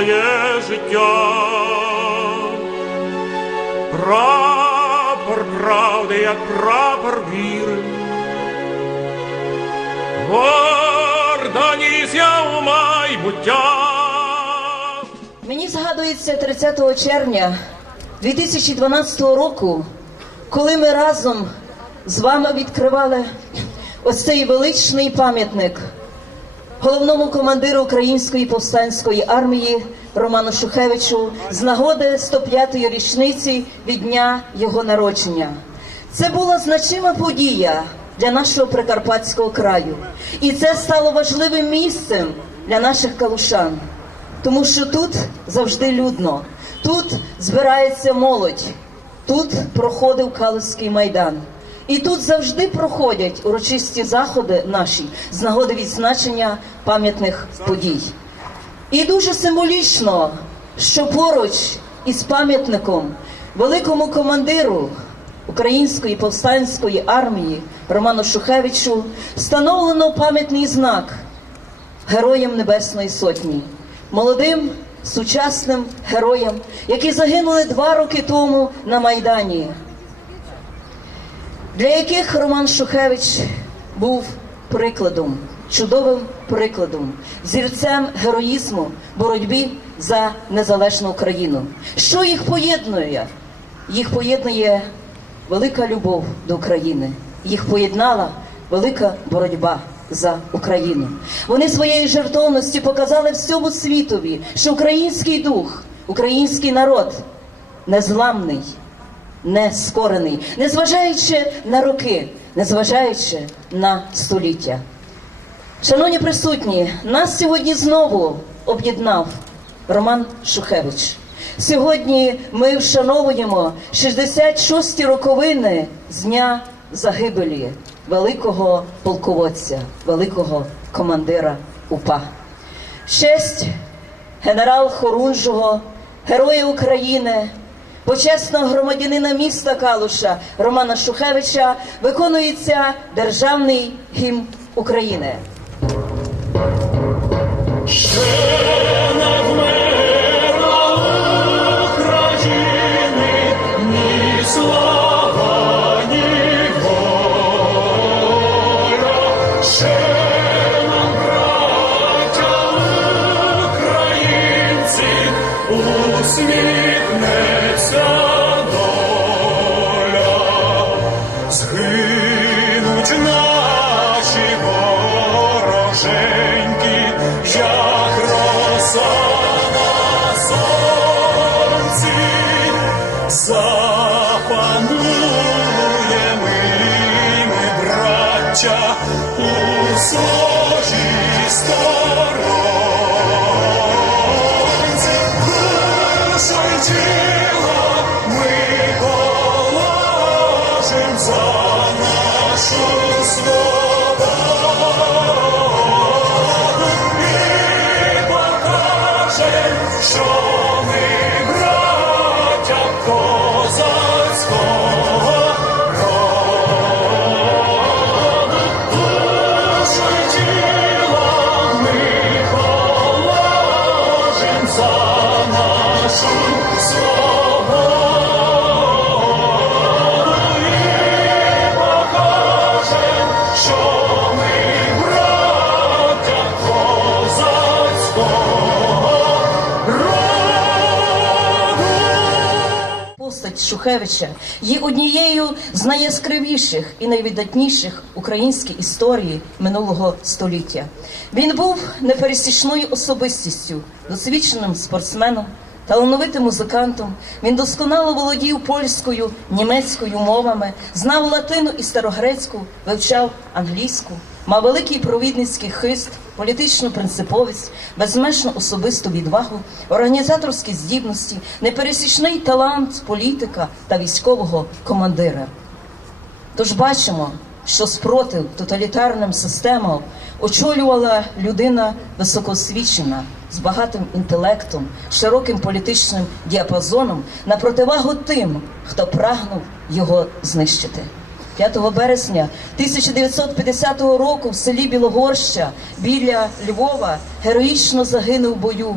своє життя. Прапор правди, як прапор віри. Гордо ніс я у майбуття. Мені згадується 30 червня 2012 року, коли ми разом з вами відкривали ось цей величний пам'ятник головному командиру Української повстанської армії Роману Шухевичу з нагоди 105-ї річниці від дня його народження. Це була значима подія для нашого прикарпатського краю, і це стало важливим місцем для наших калушан. Тому що тут завжди людно, тут збирається молодь, тут проходив Калузький майдан. І тут завжди проходять урочисті заходи наші з нагоди відзначення пам'ятних подій. І дуже символічно, що поруч із пам'ятником великому командиру Української повстанської армії Роману Шухевичу встановлено пам'ятний знак Героям Небесної Сотні, молодим сучасним героям, які загинули два роки тому на Майдані, для яких Роман Шухевич був прикладом, чудовим прикладом, зірцем героїзму, боротьбі за незалежну Україну. Що їх поєднує? Їх поєднує велика любов до України. Їх поєднала велика боротьба за Україну. Вони своєї жертовності показали всьому світові, що український дух, український народ незламний, не скорений, незважаючи на роки, незважаючи на століття. Шановні присутні, нас сьогодні знову об'єднав Роман Шухевич. Сьогодні ми вшановуємо 66-ті роковини з дня загибелі великого полководця, великого командира УПА. Честь генерал Хорунжого, Героя України, почесного громадянина міста Калуша Романа Шухевича виконується державний гімн України. Шухевича є однією з найяскравіших і найвидатніших українській історії минулого століття. Він був непересічною особистістю, досвідченим спортсменом, талановитим музикантом. Він досконало володів польською, німецькою мовами, знав латину і старогрецьку, вивчав англійську. Мав великий провідницький хист, політичну принциповість, безмежну особисту відвагу, організаторські здібності, непересічний талант політика та військового командира. Тож бачимо, що спротив тоталітарним системам очолювала людина високоосвічена, з багатим інтелектом, широким політичним діапазоном на противагу тим, хто прагнув його знищити. 5 березня 1950 року в селі Білогорща біля Львова героїчно загинув в бою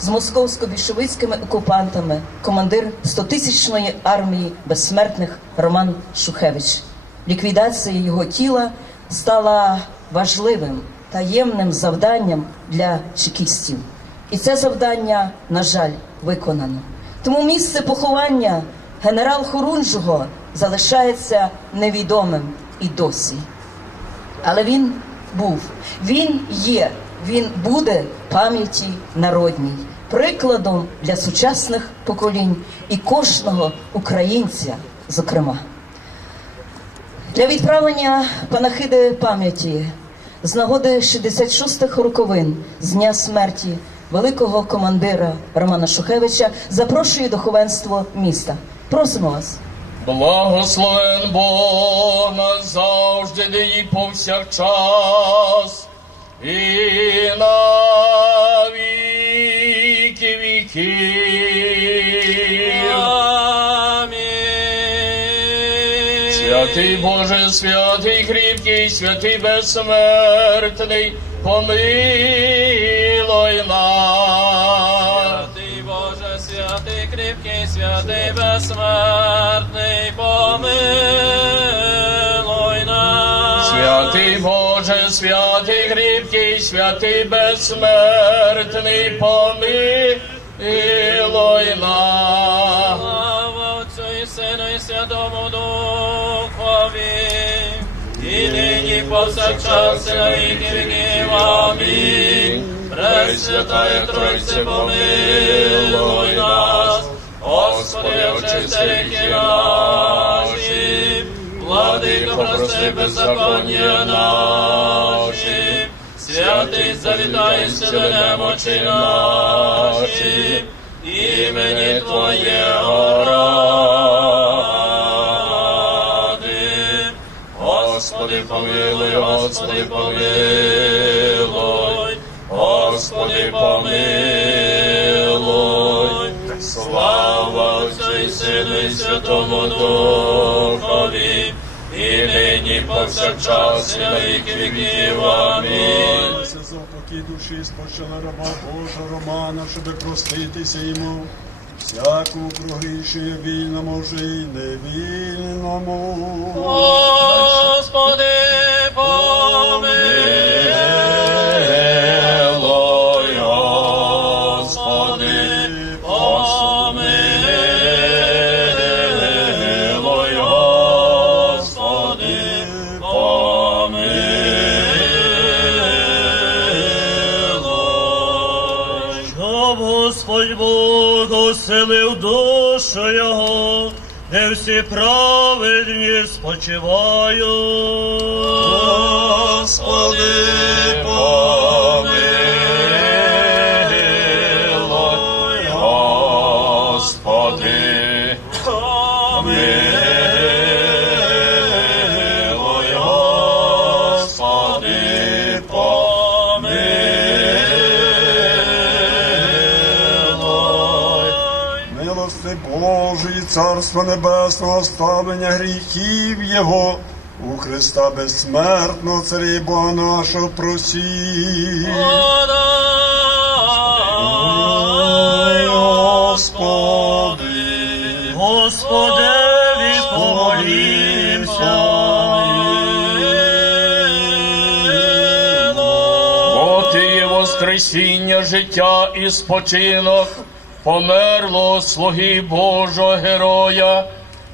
з московсько-більшовицькими окупантами командир 100-тисячної армії безсмертних Роман Шухевич. Ліквідація його тіла стала важливим таємним завданням для чекістів. І це завдання, на жаль, виконано. Тому місце поховання генерал Хорунжого залишається невідомим і досі. Але він був, він є, він буде пам'яті народній, прикладом для сучасних поколінь і кожного українця, зокрема. Для відправлення панахиди пам'яті з нагоди 66-х роковин з дня смерті великого командира Романа Шухевича запрошую духовенство міста. Просимо вас. Благословен Бог назавжди нині повсякчас і на віки віків. Святий Боже, святий кріпкий, святий безсмертний, помилуй нас. Святий безсмертний, помилуй нас. Святий Боже, святий кріпкий, святий безсмертний, помилуй нас. Слава Отцю і Сину і Святому Духові, і нині повсякчас і на віки віків. Амінь. Пресвятая Тройце, помилуй нас, Господи, очисти гріхи наші, владико, прости беззаконня наші, святий завітай сили немочі наші, імені Твоєго ради. Господи, помилуй, Господи, помилуй, і Святому Духові, і нині повсякчас і на віки віків. Амінь. За упокій душі спочила раба Божа Романа, щоби проститися йому. Всяку прогрішує вільному вже й невільному. Господи, помилуй, всі праведні спочивають. Господи, помилуй, Господи, Царства Небесного, ставлення гріхів Його. У Христа безсмертного Царя Бога нашого просі. Подай, Господи, Господеві помолімся. Бо ти є воскресіння, життя і спочинок, померло слуги Божого героя,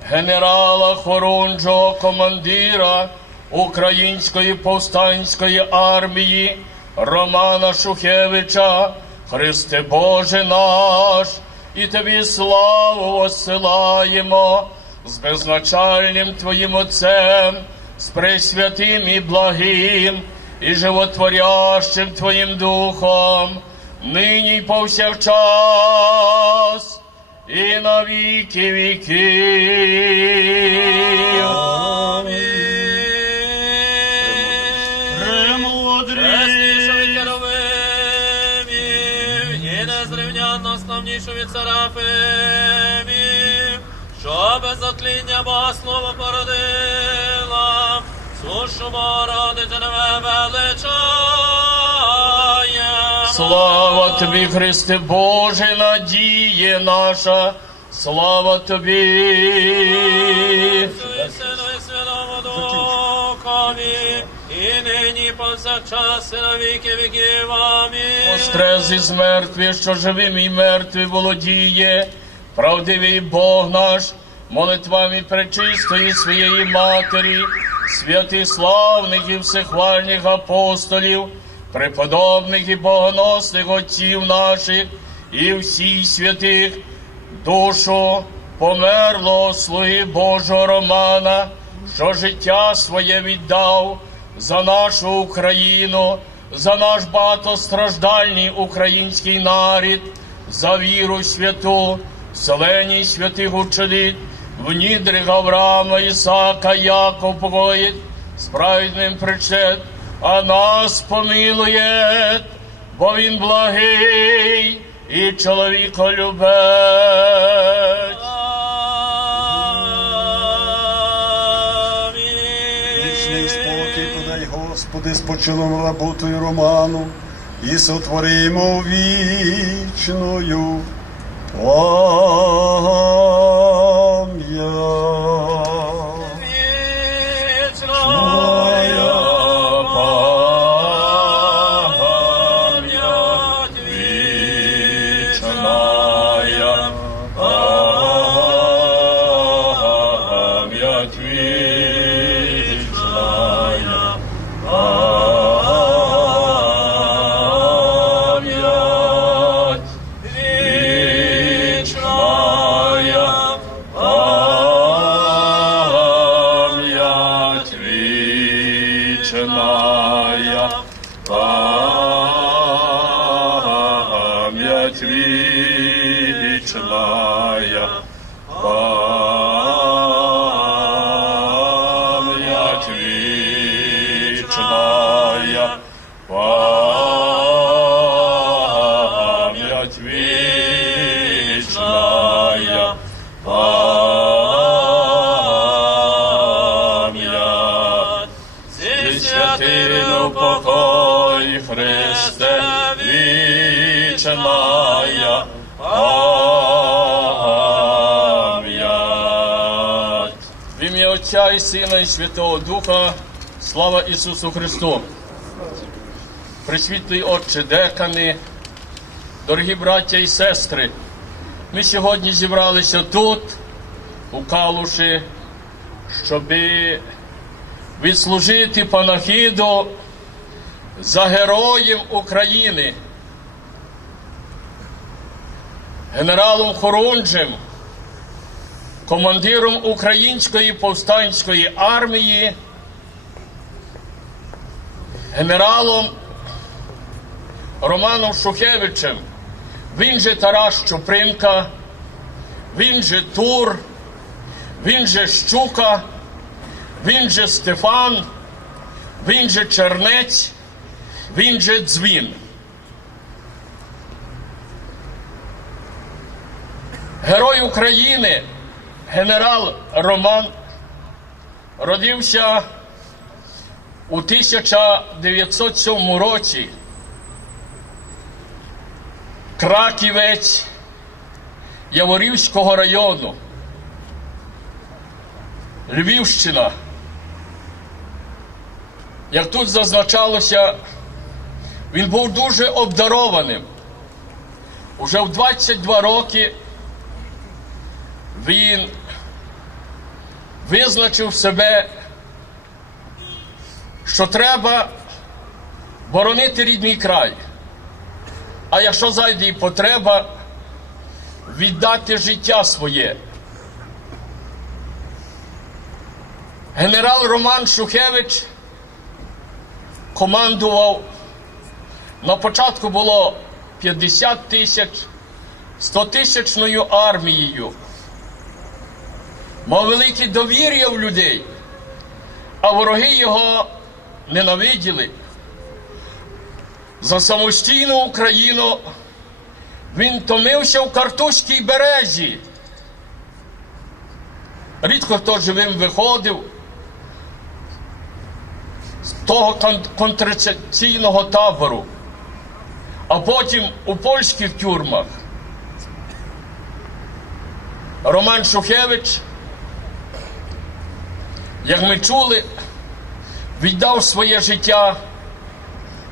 генерала Хорунжого, командира Української повстанської армії Романа Шухевича, Христе Боже наш, і тобі славу осилаємо з безначальним Твоїм Отцем, з пресвятим і благим, і животворящим Твоїм Духом, нині й повсякчас, і на віки віків. Премудрі. Керовимів і незрівнянно славнішу від Серафимів, що без отління Бога слово породила, сушу Богородицю неве величає. Слава Тобі, Христе Боже, надіє наша, слава Тобі. І нині повсякчас, і на віки віків. Амінь. Воскрес із мертвих, що живим і мертві володіє, правдивий Бог наш, молитвами пречистої своєї Матері, святих славних і всехвальних апостолів, преподобних і богоносних отців наших і всіх святих, душу померлого слуги Божого Романа, що життя своє віддав за нашу Україну, за наш багатостраждальний український нарід, за віру святу, селені святих учителів, в нідрих Авраама, Ісака, Якова, справедним причет, а нас помилує, бо він благий і чоловіколюбець. Вічний спокій подай, Господи, спочилому работою Роману, і сотворимо вічною пам'ять. Отця і Сина і Святого Духа, слава Ісусу Христу. Пресвітлий Отче декани, дорогі браття і сестри, ми сьогодні зібралися тут, у Калуші, щоби відслужити панахіду за героїв України, генералом Хорунжем, командиром Української повстанської армії, генералом Романом Шухевичем, він же Тарас Чупринка, він же Тур, він же Щука. Він же Стефан, він же Чернець, він же Дзвін. Герой України, генерал Роман, родився у 1907 році. Краківець Яворівського району. Львівщина. Як тут зазначалося, він був дуже обдарованим. Уже в 22 роки він визначив себе, що треба боронити рідний край. А якщо зайде і потреба, віддати життя своє. Генерал Роман Шухевич командував. На початку було 50 тисяч 100 тисячною армією. Мав велике довір'я в людей, а вороги його ненавиділи. За самостійну Україну він томився в Картузькій березі. Рідко хто живим виходив з того контрацепційного табору. а потім у польських тюрмах Роман Шухевич, як ми чули, віддав своє життя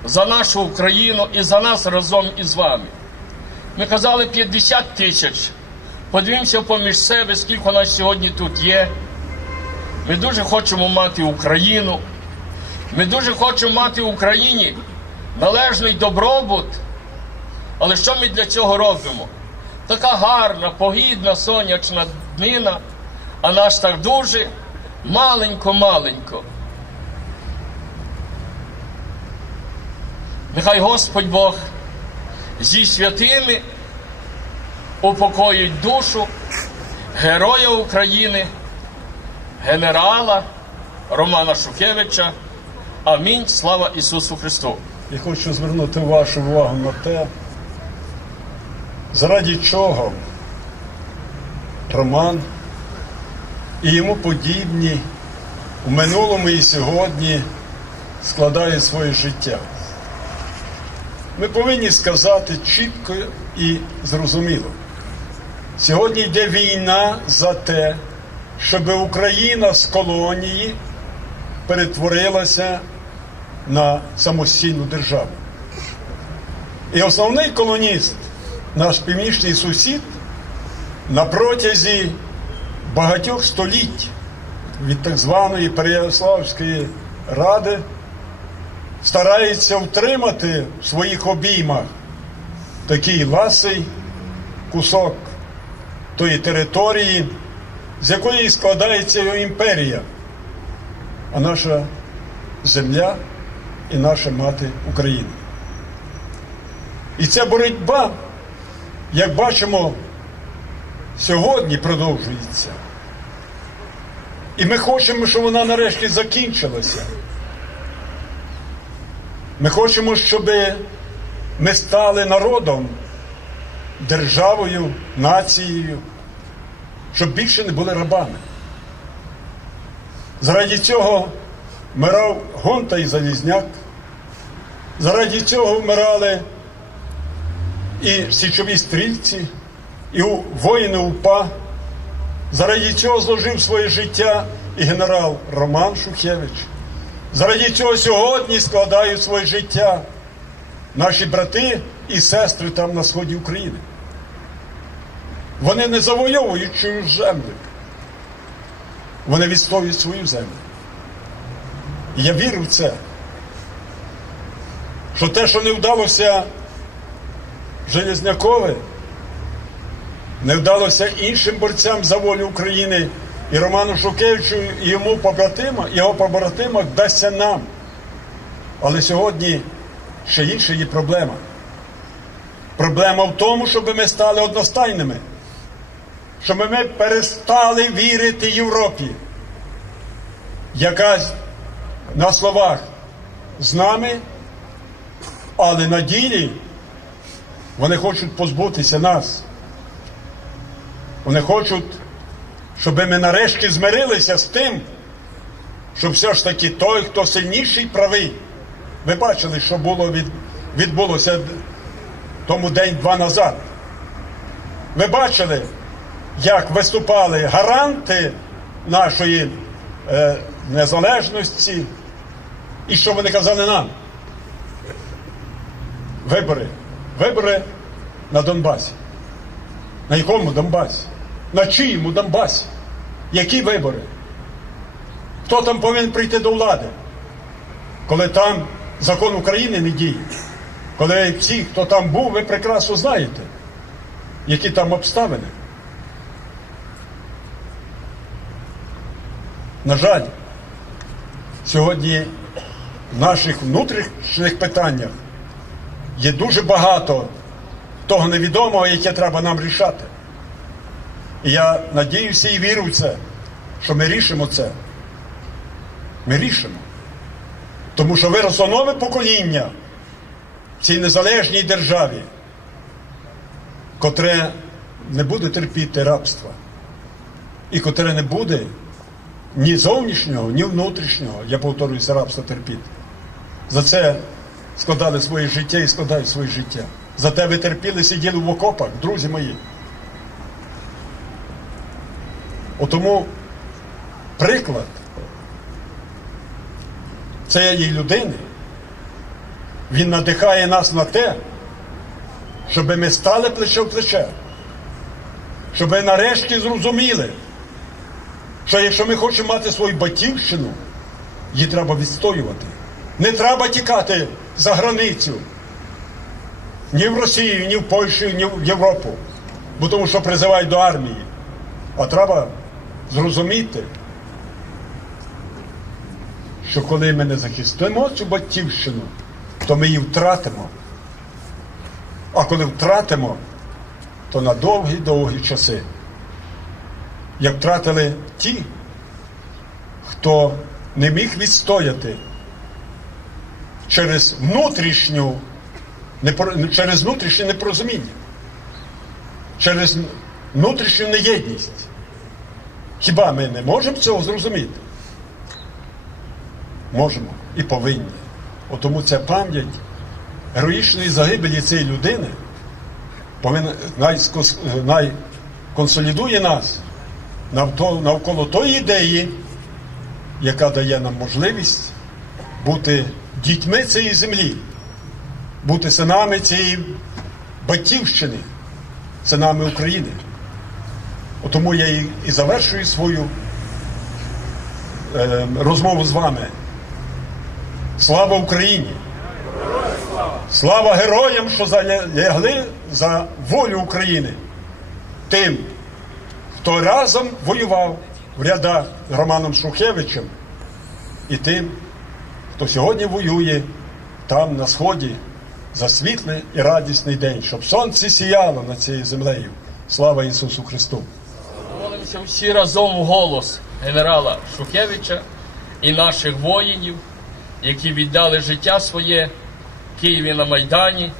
за нашу Україну і за нас разом із вами. Ми казали 50 тисяч. Подивімося поміж себе, скільки нас сьогодні тут є. Ми дуже хочемо мати Україну. Ми дуже хочемо мати в Україні належний добробут. Але що ми для цього робимо? Така гарна, погідна, сонячна днина, а наш так дуже маленько-маленько. Нехай Господь Бог зі святими упокоїть душу героя України, генерала Романа Шухевича. Амінь. Слава Ісусу Христу! Я хочу звернути вашу увагу на те, заради чого Роман і йому подібні у минулому і сьогодні складають своє життя. Ми повинні сказати чітко і зрозуміло. Сьогодні йде війна за те, щоб Україна з колонії перетворилася на самостійну державу. І основний колоніст, наш північний сусід, на протязі багатьох століть від так званої Переяславської ради старається втримати в своїх обіймах такий ласий кусок тої території, з якої складається його імперія, а наша земля і наша мати Україна. І ця боротьба, як бачимо, сьогодні продовжується. І ми хочемо, щоб вона нарешті закінчилася. Ми хочемо, щоб ми стали народом, державою, нацією, щоб більше не були рабами. Заради цього вмирав Гонта і Залізняк. Заради цього вмирали і січові стрільці, і воїни УПА. Заради цього зложив своє життя і генерал Роман Шухевич. Заради цього сьогодні складають своє життя наші брати і сестри там на сході України. Вони не завойовують чужу землю. Вони відстоюють свою землю. Я вірю в це. Що те, що не вдалося Железнякове, не вдалося іншим борцям за волю України і Роману Шукевичу, і йому побратима, його побратимах вдасться нам. Але сьогодні ще інша є проблема. Проблема в тому, щоб ми стали одностайними, щоб ми перестали вірити Європі, яка на словах з нами, але на ділі вони хочуть позбутися нас. Вони хочуть, щоб ми нарешті змирилися з тим, що все ж таки той, хто сильніший, правий. Ви бачили, що було від, відбулося тому день-два назад. Ви бачили, як виступали гаранти нашої е, незалежності, і що вони казали нам? Вибори. Вибори на Донбасі. На якому Донбасі? На чиєму Донбасі? Які вибори? Хто там повинен прийти до влади? Коли там закон України не діє? Коли всі, хто там був, ви прекрасно знаєте, які там обставини. На жаль, сьогодні в наших внутрішніх питаннях є дуже багато того невідомого, яке треба нам рішати. І я надіюся і вірю в це, що ми рішимо це. Ми рішимо. Тому що виросло нове покоління в цій незалежній державі, котре не буде терпіти рабства, і котре не буде ні зовнішнього, ні внутрішнього, я повторююся, рабства терпіти. За це складали своє життя і складають своє життя. За те ви терпіли, сиділи в окопах, друзі мої. Отому приклад цієї людини, він надихає нас на те, щоб ми стали плече в плече, щоб ми нарешті зрозуміли, що якщо ми хочемо мати свою батьківщину, її треба відстоювати. Не треба тікати за границю. Ні в Росію, ні в Польщу, ні в Європу. Бо тому що призивають до армії. А треба зрозуміти, що коли ми не захистимо цю батьківщину, то ми її втратимо. А коли втратимо, то на довгі-довгі часи. Як втратили ті, хто не міг відстояти через внутрішню, через внутрішнє непорозуміння, через внутрішню неєдність. Хіба ми не можемо цього зрозуміти? Можемо і повинні. От тому ця пам'ять героїчної загибелі цієї людини найконсолідує нас навколо тої ідеї, яка дає нам можливість бути дітьми цієї землі, бути синами цієї батьківщини, синами України. Тому я і завершую свою е, розмову з вами. Слава Україні! Слава героям, що залягли за волю України. Тим, хто разом воював в рядах з Романом Шухевичем і тим, хто сьогодні воює там на сході за світлий і радісний день, щоб сонце сіяло над цією землею. Слава Ісусу Христу! Молимося всі разом в голос генерала Шухевича і наших воїнів, які віддали життя своє в Києві на Майдані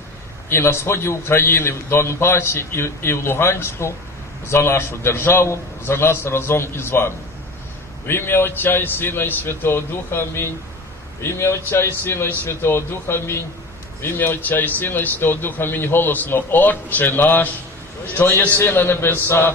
і на сході України, в Донбасі і, в Луганську за нашу державу, за нас разом із вами. В ім'я Отця і Сина і Святого Духа Амінь. В ім'я Отця і Сина і Святого Духа Амінь. В ім'я Отця і Сина і Святого Духа Амінь. Голосно, Отче наш, що єси на небесах,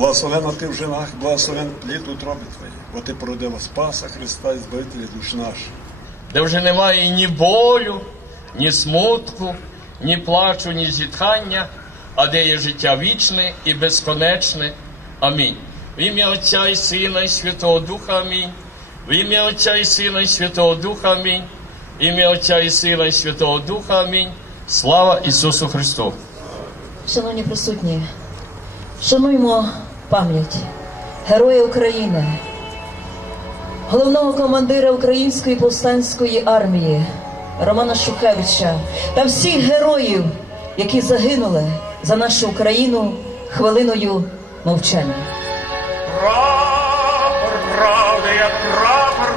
Благословена ти в женах, благословен плід утроби твоєї, бо ти породила Спаса Христа і Збавителя душ наших. де вже немає ні болю, ні смутку, ні плачу, ні зітхання, а де є життя вічне і безконечне. Амінь. В ім'я Отця і Сина і Святого Духа Амінь. В ім'я Отця і Сина і Святого Духа Амінь. В ім'я Отця і Сина і Святого Духа Амінь. Слава Ісусу Христу! Шановні присутні, шануймо пам'ять Героя України, головного командира Української повстанської армії Романа Шукевича та всіх героїв, які загинули за нашу Україну хвилиною мовчання. Прапор правди, прапор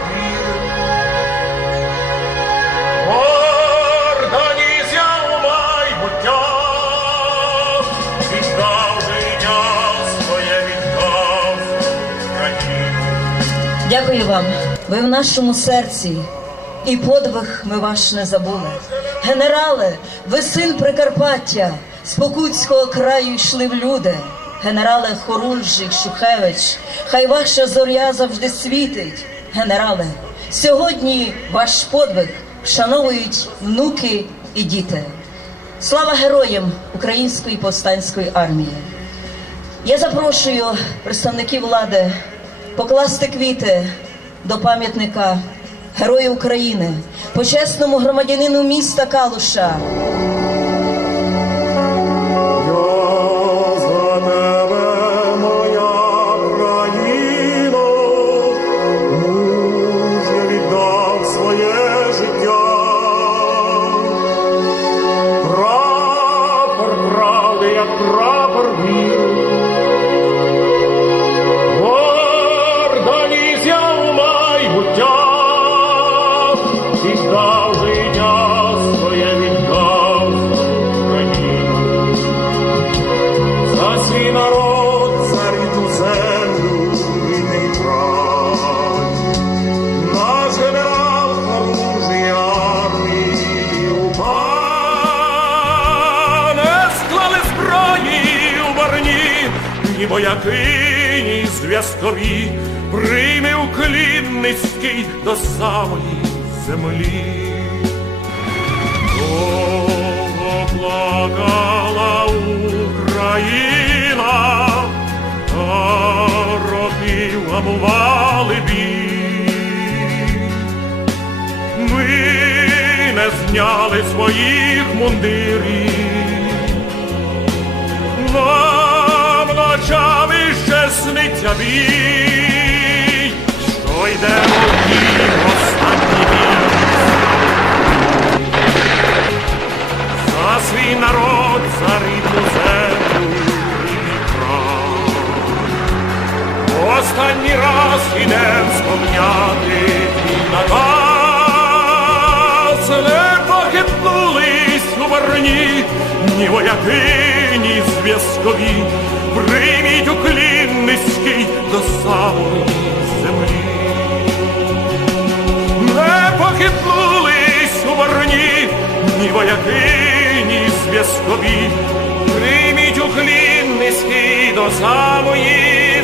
Дякую вам. Ви в нашому серці, і подвиг ми ваш не забули. Генерали, ви син Прикарпаття, з Покутського краю йшли в люди. Генерале Хорунжик, Шухевич, хай ваша зоря завжди світить. Генерале, сьогодні ваш подвиг вшановують внуки і діти. Слава героям Української повстанської армії! Я запрошую представників влади покласти квіти до пам'ятника Герою України, почесному громадянину міста Калуша. Що йдемо в бій останній бій. За свій народ, за рідну землю рідний край. Останній раз ідем сповняти твій наказ. Не похитнулись у вороні, ні вояки, ні зв'язкові. Прийміть уклін низький до самої землі не похитнулись у борні ні вояки, ні зв'язкові. Прийміть уклін низький до самої